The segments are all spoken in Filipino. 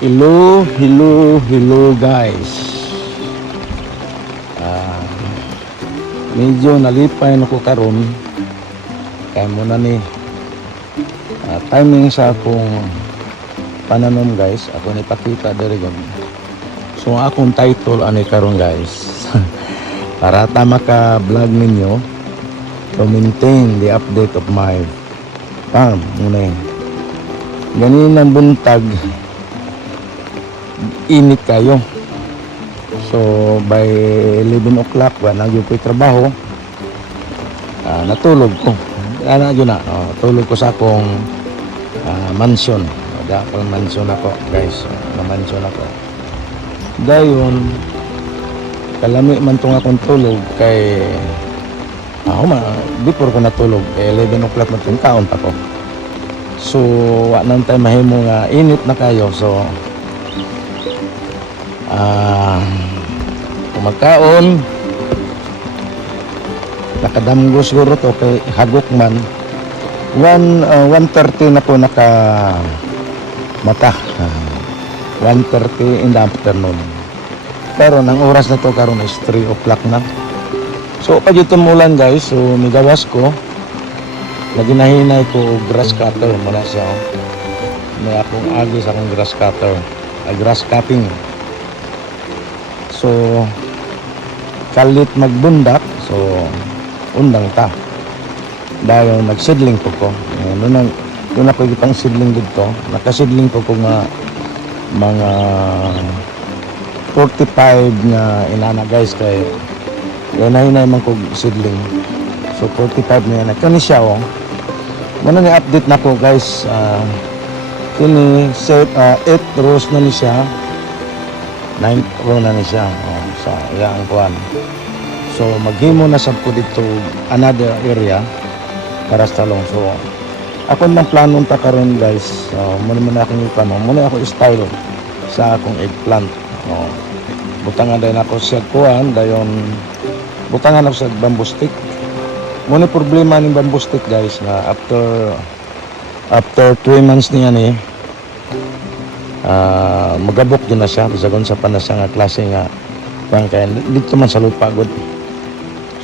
Hello guys. Ah, medyo nalipay na ko karon. Kaya muna ni timing sa akong pananom guys. Ako ni pakita diri gud. So akong title ani karon guys. Para ta maka-vlog ninyo to maintain the update of my farm. Muna ganinang buntag init kayo. So by 11 o'clock ba nagyo ko'y trabaho, natulog ko tulog ko sa akong mansion. Dakong mansion ako guys, na mansion ako dayon. Kalami man tong akong tulog kay before ko natulog kay 11 o'clock man tong kaon pa ko. So wa nang tayo mahimo nga init na kayo. So kumakaon nakadamgo siguro to kay hagok man 1:30 na po naka mata 1:30 in the afternoon. Pero nang oras na to karon is 3 o'clock na. So pag tumulan guys, so migawas ko naginahinay ko grass cutter muna siya. May akong agi sa akong grass cutter, grass cutting. So kalit magbundak, so undang ta dahil nagsidling po ko. Doon ako ipang sidling dito. Nakasidling po ko nga mga 45 nga inana guys, kay hinay man ko sidling. So 45 na yan kani siya muna ni update na ko guys. Kini set 8 rows na ni siya, 9 row na ni siya sa iyang kuan. So maghimo na sa po dito another area para sa talong. So ako nang planong ta karon guys, muna akong itanong, muna ako style sa akong eggplant. Butangan din ako siya kuan, dayon butangan ako sa bamboo stick. Muna problema ng bamboo stick guys na after 3 months niya ni magabok din na siya. Bisagon sa panasa nga klase nga pangkain dito man sa lupa good.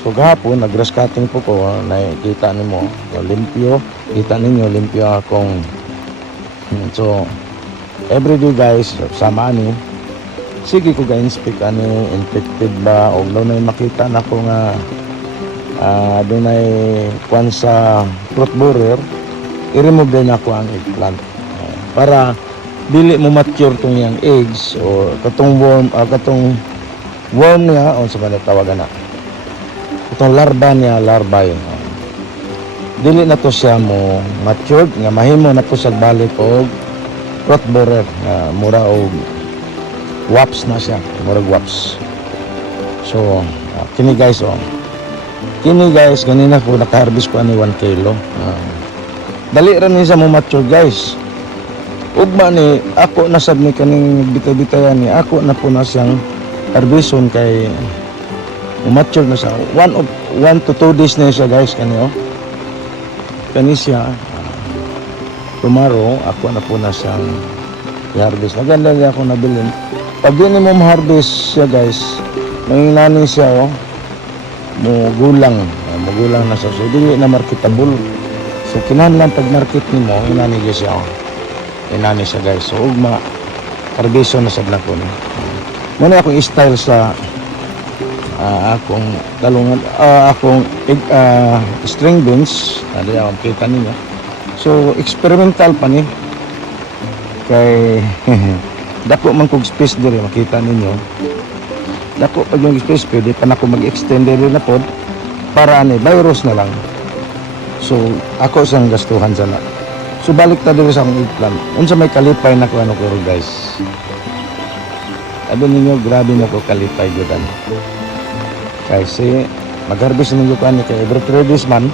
So gahapon nag-grass cutting po ko, nakita nimo limpyo, kita ninyo limpyo akong. So everyday guys sama ni sige ko ga-inspect ani infected ba o law na makita na ko nga dunay kwan sa fruit borer, i-remove din ako ang eggplant para dili mo mature tong yang eggs o katong worm niya o sa mga tawagan na itong larva niya, yun. Dili na to siya mo matured nga mahimo na to sa balik o fruit borer mura o waps na siya, mura waps. So kini guys ganina po naka-harvest ko ani 1 kilo. Dali ra ni sa mo mature guys. Ugma ni ako nasab ni kaning bitay-bitayan ni ako na po na siyang harveston kay mature na siya. 1 to 2 days na siya guys kani siya. Tomorrow ako na po na siyang i-harvest. Maganda niya ako nabilin. Pag di mo ma-harvest siya guys, nanginani siya mugulang na siya. So dili na marketable. So kinahanglan pag market nimo inani siya. Inani siya guys. So ugma harveston na sa blakon. Muna akong style sa akong talungan, akong string beans. Dali akong kita ninyo. So experimental pa ni kay dako man kog space diri, makita ninyo dako pag yung space pwede pa nako mag-extend diri na pod para ani virus na lang. So ako sang gastuhan sana. So balik ta diri sa akong eggplant. Unsa may kalipay na ko guys. Abi ninyo grabe na ko kalipay gyud kasi mag-harvest ninyo ko ani kay every 3 days man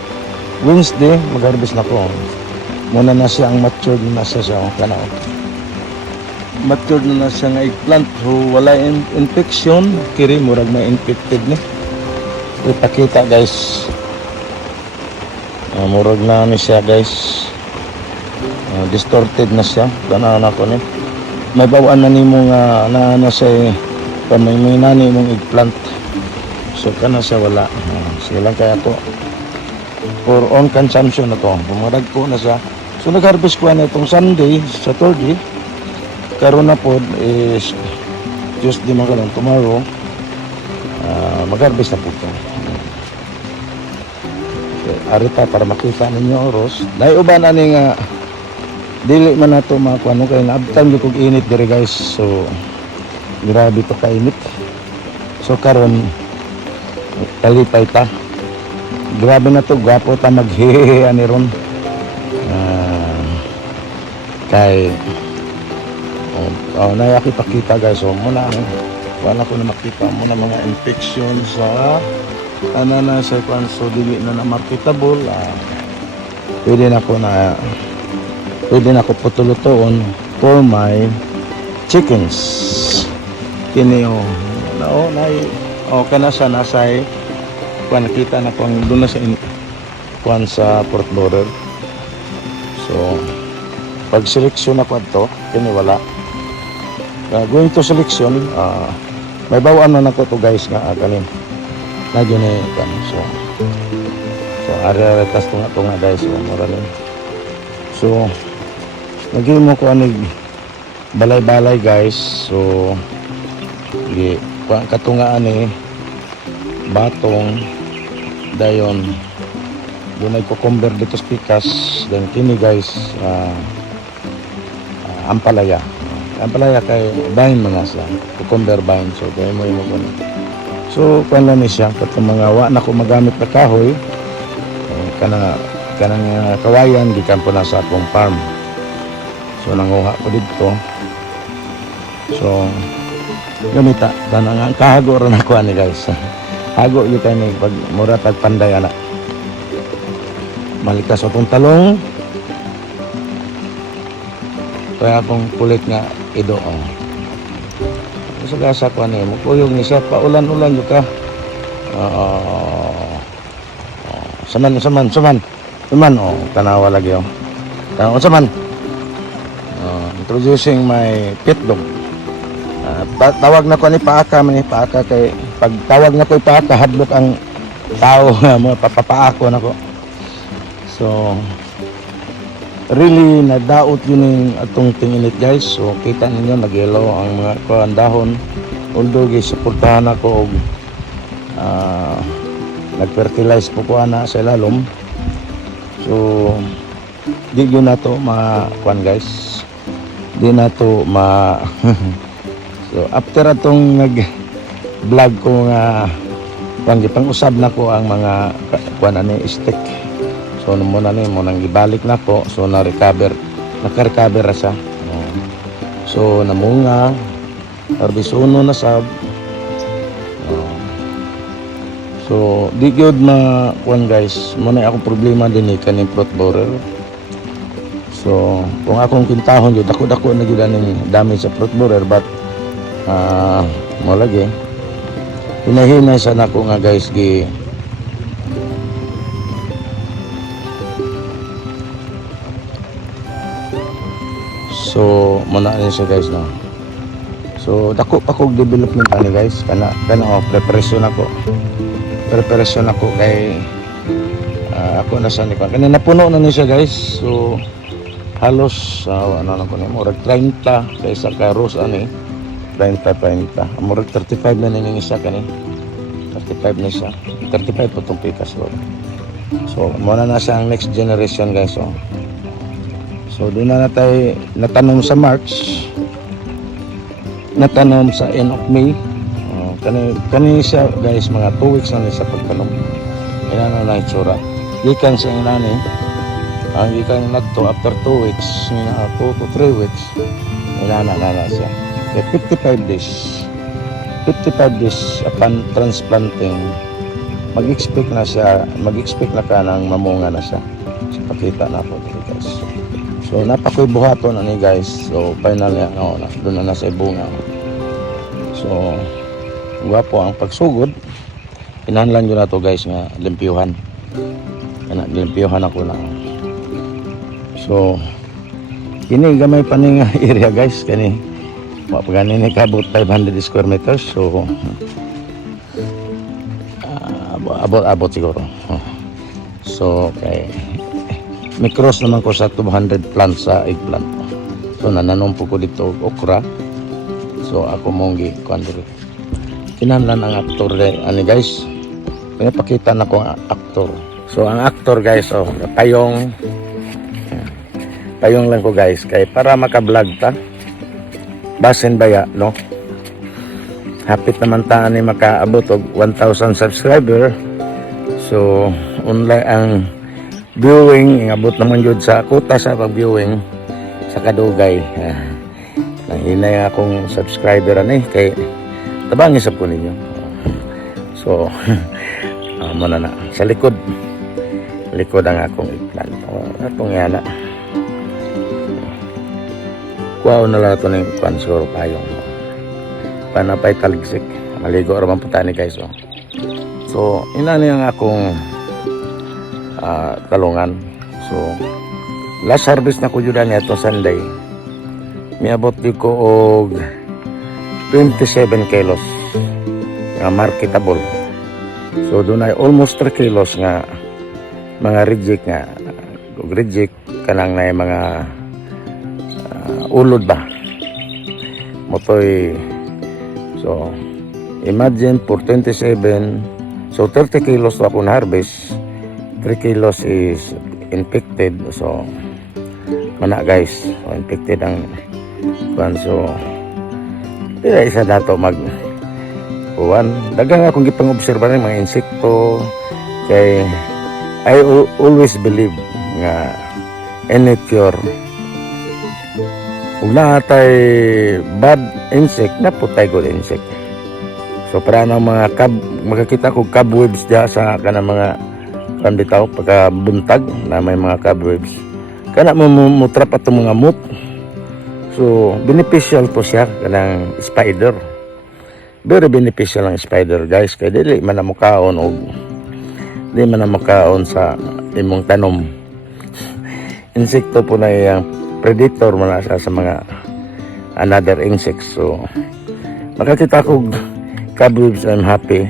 Wednesday mag-harvest na ko. Muna na siya ang matured na siya kana matured na siya nga eggplant. So wala infection kiri murag may infected ni. Ipakita guys, murag na ni siya guys, distorted na siya. Tanaw na ko ni may bawaan na nimo nga na sa may nani mong eggplant. So kana siya wala. Sige lang kaya to for own consumption na to. Bumarag ko na siya. So nag-harvest ko na itong Sunday, Saturday. Karon na po is Tuesday man karon, tomorrow. Mag-harvest na po ito. So, arita para makita ninyo oros. Dahil uba na ni nga dili man nato makuha no kay naabtan gyud kog init diri guys. So grabe to kainit. So karon talipay ta. Grabe na to, gwapo ta maghehe ani ron. Kay nakikita guys. So muna wala ko na makita muna mga infection sa na sa kwan. So dili na marketable. Pwede na ko putulutoon for my chickens. Kini kana sa nasay kwan nakita na kung doon na sa kwan sa Port Border. So pag seleksyon ako ito kini wala. Going to selection, may bawaan na nako to guys nga kanin lagi na kan. So area tas tunga guys. So mura rin. So lagi mo ko anig balay-balay guys. So katungaan batong dayon dunay cucumber dito sa pikas. Then kini guys ampalaya kay vine mga sa cucumber vine. So kaya mo ko so kung lang ni siya katong mga wa na ko magamit na kahoy kanang kawayan gikan po na sa akong farm. So nanguha ko dito. So gamita kanang kahago ron ako ani guys. Hago yu kani pag mura tag panday ana. Malikas atong talong. Kaya akong kulit nga ido. So gasa ko ani mo kuyog ni siya pa ulan-ulan yu ka. Saman tanawa lagi saman. Introducing my pet dog. Tawag na ko ni paaka kay pag tawag na ko paaka hadlok ang tao nga mo papapaako na ko. So really nadaot yun yung atong tinginit guys. So kita ninyo nag-yellow ang mga kuan dahon. Although gisuportahan ako og nag-fertilize po ko ana sa lalom. So di yun na to mga kuan guys. Di na to So after atong nag-vlog ko nga pang-usab na ko ang mga kuan ani stick. So muna ni mo nang gibalik na ko. So naka-recover ra siya. So namunga arbisuno na sab. So di gyud ma kuan guys. Muna akong problema din kaning Port Borer. So kung akong kintahon gyud dako-dako na gyud aning damage sa Port Borer but mo lagi hinahinay sa nako nga guys so muna rin siya guys no. So dako pa kog development ani guys kana preparation ako kay ako na sa ni kana napuno na ni siya guys. So halos ano na ko ni mo 30 sa isa ka rows ani 30 amorag 35 na ning isa kani 35 na siya 35 po tong pikas ro. So muna na siya ang next generation guys. So doon na tayo natanom sa March, natanom sa end of May. Kani siya guys mga 2 weeks na sa pagtanom. Ina na itsura gikan sa inani ang gikan nagto after 2 weeks 2 to 3 weeks ina na siya. 55 days upon transplanting mag-expect na ka ng mamunga na siya. So pakita na po dito guys. So napakoy buhaton ani guys. So finally doon na sa bunga. So guwapo ang pagsugod. Kinahanglan yun na to guys nga limpyuhan. Limpyuhan ako na. So kini gamay pa ning area guys kani Pagani ni kabot 500 square meters. So abot siguro. So kay may cross naman ko sa 200 plants sa eggplant. So nananom po ko dito okra. So ako mong gi-kuan diri. Kinahanglan ang aktor ani guys. Pinapakita na ko ang aktor. So ang aktor guys, payong lang ko guys kay para maka-vlog ta. Basin baya no. Hapit naman ta ni makaabot og 1,000 subscriber. So online ang viewing ingabot naman jud sa kuta sa pag-viewing sa kadugay. Nahinay akong subscriber ani kay tabangi sa po ninyo. So muna na sa likod ang akong eggplant. Atong yana. Kuha na lang ito ng kwansuro payong. Panapay taligsik. Maligo raman po tayo guys. So, inani ang akong talungan. So, last harvest na ko judan niya itong Sunday. Miabot di ko og 27 kilos nga marketable. So, doon ay almost 3 kilos nga mga reject nga. Reject kanang na mga ulod ba motoy. So imagine for 27, so 30 kilos ako na harvest, 3 kilos is infected. So mana guys, so, infected ang kuan. So pila isa dato mag kuan dagang akong gipang-obserba ng mga insekto kay I always believe nga any cure kung natay bad insect na putay good insect. So para na mga makakita ko cobwebs diya sa kanang mga bitaw pagka buntag na may mga cobwebs kana mo trap atong mga moth. So beneficial po siya kanang spider, very beneficial ang spider guys kay dili man na mukaon og di man na makaon sa imong tanom. Insekto po na yung predator mo na sa mga another insects. So makakita ko cobwebs, I'm happy.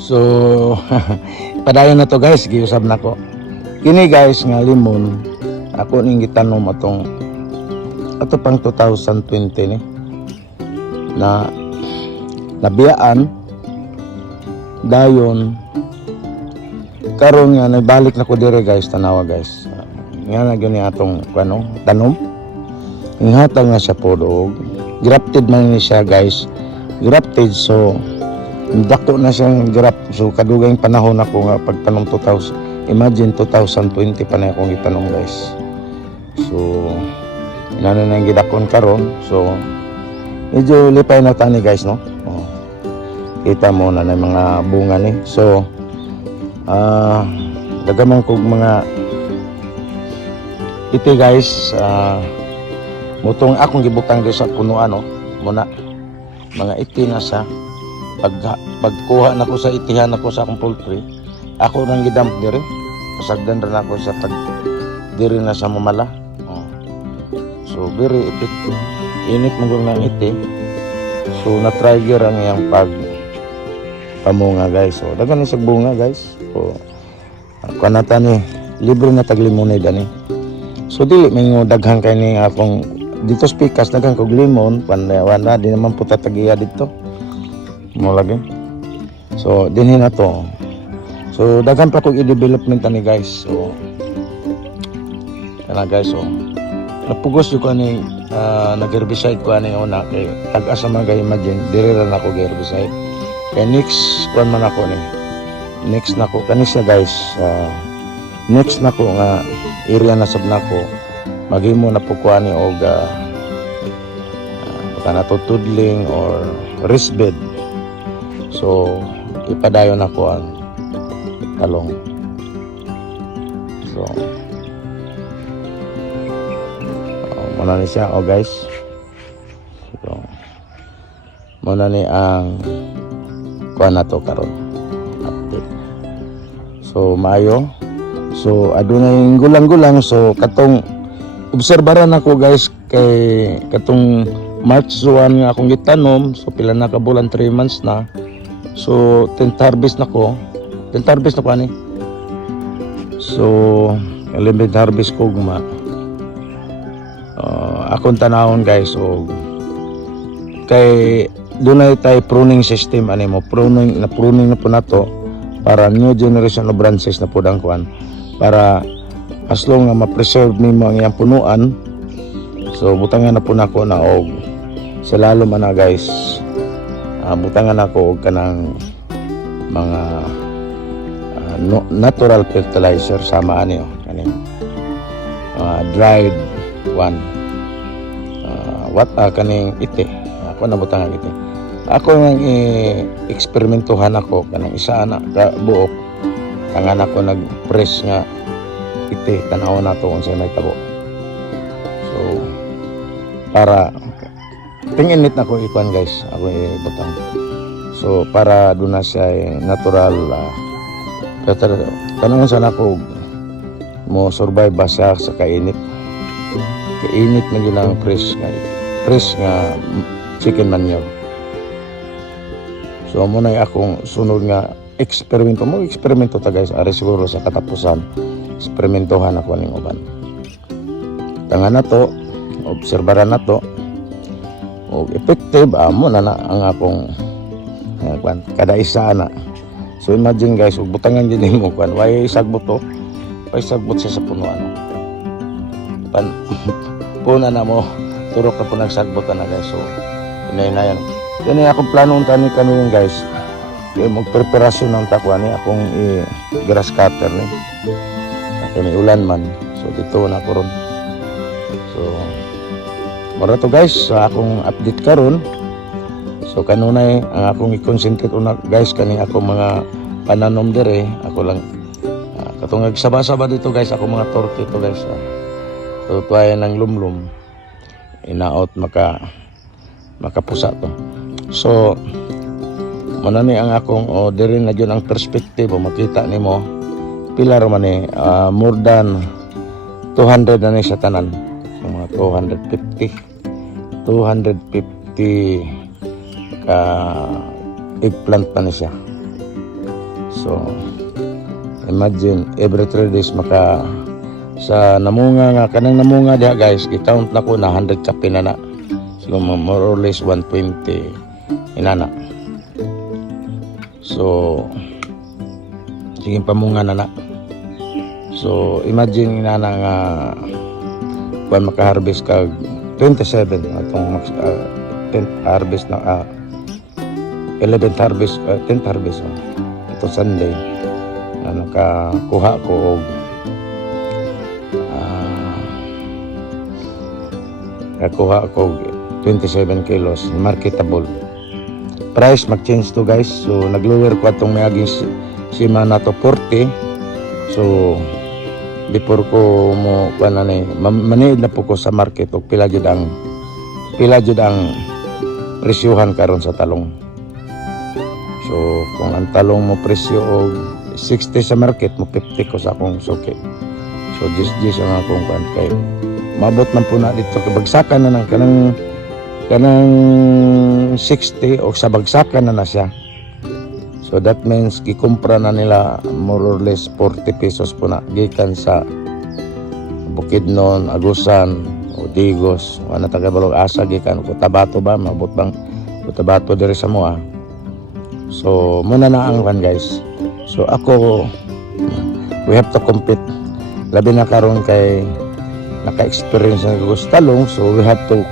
So padayon na to guys, giusab na ko kini guys nga limon ako ning gitanom atong ato pang 2020 ni na nabiyaan dayon karon nga nagbalik na ko dire guys, tanawa guys nga na gani atong tanom inghatag na siya po og grafted man ni siya guys, grafted. So dako na siyang graft. So kadugay panahon ako nga pagtanom 2000, imagine 2020 pa na akong itanong guys. So inano na yung gidakon karon. So medyo lipay na tani guys no. Kita mo na ng mga bunga ni. So dagamang kog mga iti guys, mutong akong gibutang di sa punuan no. Muna mga iti na sa pagkuha na ko sa itihan ako sa akong poultry, ako nang gidamp dire, pasagdan rin ako sa pag diri na sa mamala. So very effective, init mo ng iti. So na-trigger ang iyang pamunga guys. So dagan ni sa bunga guys. So kanata ni libre na taglimonade ani. So dili may daghan kay ni akong dito spikas daghan kog limon wala di naman puta tagiya dito mo lagi. So dinhi na to. So daghan pa kog i-development ani guys. So kana guys, so napugos ko ani nag-herbicide ko ani una kay tag-asa man kay imagine dire ra nako herbicide. Kay next kuan man ako ni. Next nako kanisa guys, next nako nga area na sab nako maghimo na po ko ani og kana tutudling or raised bed. So ipadayon ako ang talong. So muna ni siya guys. So muna ni ang kuha na to karon update. So maayo. So adunay gulang-gulang. So katong obserbaran ako guys kay katong March 1 nga akong gitanom, so pila na ka bulan, 3 months na. So 10th harvest na ko. 10th harvest na ko ani. So 11th harvest ko guma. Akong tanawon guys, o kay dunay tay pruning system ani mo, pruning na po nato para new generation of branches na po dang kuan, para as long nga ma-preserve nimo ang iyang punuan. So butangan na po nako na og sa lalo man na guys, butangan ako og kanang mga natural fertilizer sama ani kani dried one, kaning ite. Ako na butangan ite. Ako nang eksperimentuhan ako kanang isa na ka buok, tangan ako nag-press nga ite, tanaw na to kung sa'yo may tabo. So para tingin na ko ikuan guys, ako ibutang. So para doon na siya natural, tanong sana ko mo survive ba siya sa kainit man yun ang fresh nga chicken manure. So muna akong sunod nga eksperimento ta guys, ari siguro sa katapusan eksperimentohan ako ning uban. Tangan na to, obserbaran na to, o effective amo na ang akong kada isa na. So imagine guys, ug butangan din mo kan way sagbot to, way sagbot siya sa punuan. Puna na mo turok na po nagsagbot na guys. So inay-inayan yan akong plano tani kanuyon guys, magpreparasyon ng takwa ni akong grass cutter ni kami ulan man. So dito na ko ron. So mara to guys sa akong update karon. So kanunay ang akong i-concentrate una guys kani ako mga pananom dire. Ako lang katong nagsaba-saba dito guys, ako mga torque ito guys. So tuwaya ng lumlum inaot makapusa to. So muna ni ang akong dire na yun ang perspective o makita nimo pila man ni more than 200 na ni sa tanan. So, mga 250 ka eggplant na siya. So imagine every 3 days maka sa namunga nga kanang namunga diha guys, i-count na ko na 100 kape na. So more or less 120 inana. So sige pamunga na. So imagine inana nga kung maka-harvest ka 27 atong 10th harvest na 11th harvest 10th harvest ito Sunday na nakakuha ko og nakakuha ko 27 kilos marketable price. Mag-change to guys. So nag-lower ko atong mayaging sima na to 40. So before ko mo kanani maniid na po ko sa market og pila jud ang presyuhan karon sa talong. So kung ang talong mo presyo og 60 sa market mo 50 ko sa akong suki. So this ang akong kan kay mabot man po na dito kabagsakan na ng kanang 60 o sa bagsakan na siya. So that means gikumpra na nila more or less 40 pesos po na gikan sa Bukidnon, Agusan o Digos o na tagabalog asa gikan ko Tabato ba mabot bang Tabato diri sa moa. So muna na ang kan guys. So ako we have to compete labi na karon kay naka-experience na ko sa talong. So we have to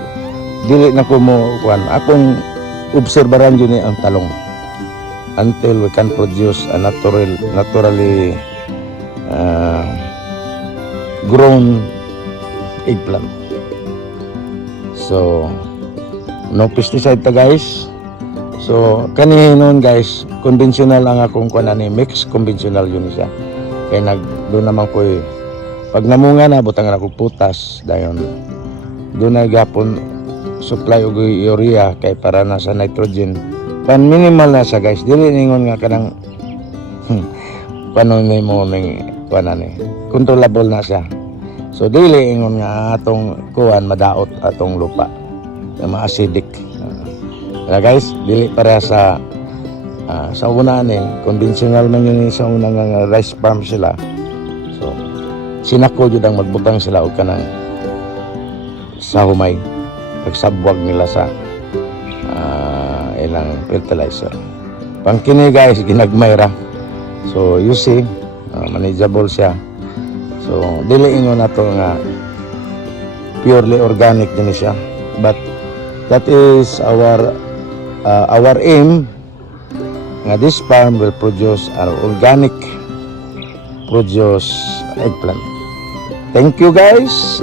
dili na ko mo kuan akong obserbaran yun ang talong until we can produce a naturally grown eggplant. So no pesticide ta guys. So kanihinon guys, conventional ang akong kuan ani, mix conventional yun siya. Kaya doon naman ko pag namunga na butangan ako putas dayon doon na gapon supply og urea kay para na sa nitrogen pan minimal na siya guys. Dili ningon nga kanang panon mo ning kuan ani controllable na siya. So dili ingon nga atong kuan madaot atong lupa. ma-acidic. Kaya guys, dili para sa una ni conventional man yun sa unang nga rice farm sila. So sinako jud ang magbutang sila og kanang sa humay pagsabwag nila sa ilang fertilizer. Pangkini guys ginagmay ra. So you see, manageable siya. So dili ingon nato nga purely organic din siya, but that is our aim nga this farm will produce an organic produce eggplant. Thank you guys.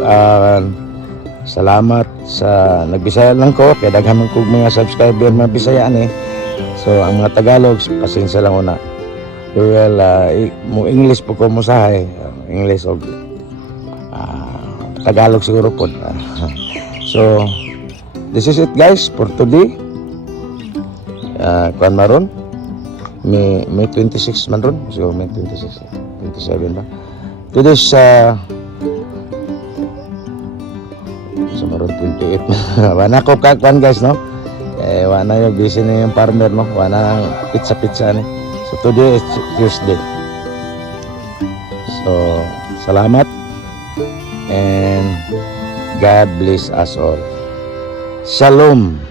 Salamat sa nagbisaya lang ko kaya daghan man kog mga subscriber mga Bisayaan eh. So ang mga Tagalog pasensya lang una. Well, mo English po ko musahay. English og Tagalog siguro po. So this is it guys for today. Kuan maron May 26 man ron. So May 26 27 ba. Today's sa maron 28. Wana ko kuan guys no. Wana yung busy na yung farmer no. Wana pizza ni. So today is Tuesday. So salamat and God bless us all. Shalom.